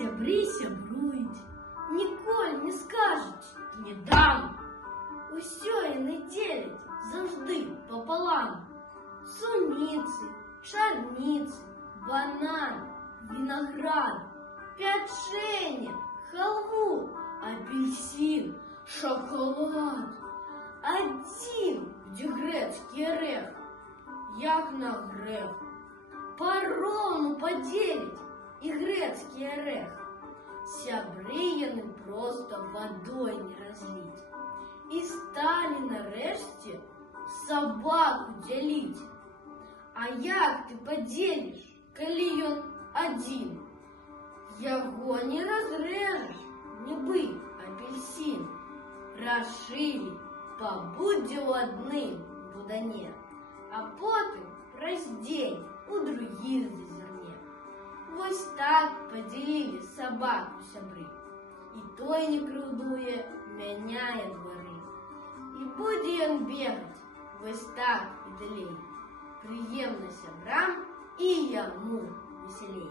Сябры сябруюць, ніколі не скажуць «не дам». Усё яны дзеляць заўжды пополам. Суніцы, чарніцы, банан, вінаград, пячэнне, халву, апельсин, шоколад. Адзін, дзе грэцкі арэх, як на грэх, пароўну падзеляць і грэцкі арэх. Сябры яны проста вадой не разліць. І сталі нарэшце сабаку дзяліць. А як ты падзеліш, калі ён адзін? Яго не разрэжаш, нібы апельсин. Рашылі, пабудзе ў адным будане, а потым праз дзень у другі зазірне. Вось так падзялілі сабаку сябры. І той не крыўдуе, мяняе двары. І будзе ён бегаць вось так і далей. Прыемна сябрам і яму весялей.